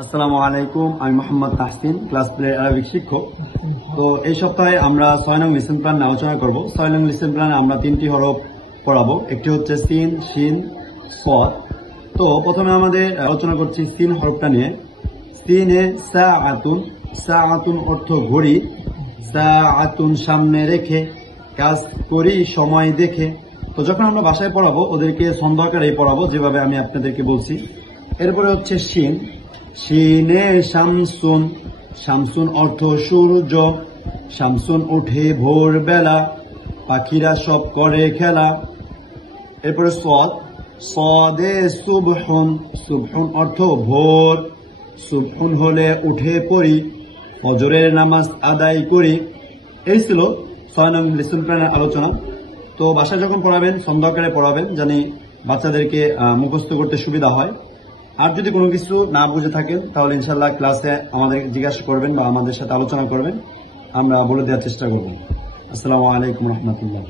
আসসালামু আলাইকুম, আমি মোহাম্মদ তাহসিন, ক্লাস 3 আরবিক শিক্ষক। তো এই সপ্তাহে আমরা 6 নং লিসেন প্ল্যান নিয়ে আলোচনা করব। 6 নং লিসেন প্ল্যানে আমরা 3টি হরফ পড়াবো। একটি হচ্ছে সিন, শিন, সাদ। তো প্রথমে আমাদের আলোচনা করছি সিন হরফটা নিয়ে। সিনে সাআতুন, সাআতুন অর্থ ঘড়ি, সাআতুন সামনে রেখে, কাজ করি সময় দেখে। তো যখন আমরা বাসায় পড়াবো ওদেরকে ছন্দ আকারে পড়াবো, যেভাবে আমি আপনাদেরকে বলছি। এরপরে হচ্ছে শিন, শিনে শামসুন, শামসুন অর্থ সূর্য, শামসুন উঠে ভোরবেলা, পাখিরা সব করে খেলা। এরপরে সদ, সদে সুবহুন, সুবহুন অর্থ ভোর, সুবহুন হলে উঠে পড়ি, ফজরের নামাজ আদায় করি। এই ছিল 6 নং লিসন প্ল্যানের আলোচনা। তো বাসায় যখন পড়াবেন ছন্দ আকারে পড়াবেন, জানি বাচ্চাদেরকে মুখস্থ করতে সুবিধা হয়। আর যদি কোনো কিছু না বুঝে থাকেন তাহলে ইনশাল্লাহ ক্লাসে আমাদের জিজ্ঞাসা করবেন বা আমাদের সাথে আলোচনা করবেন, আমরা বলে দেওয়ার চেষ্টা করব। আসসালামু আলাইকুম রহমতুল্লাহ।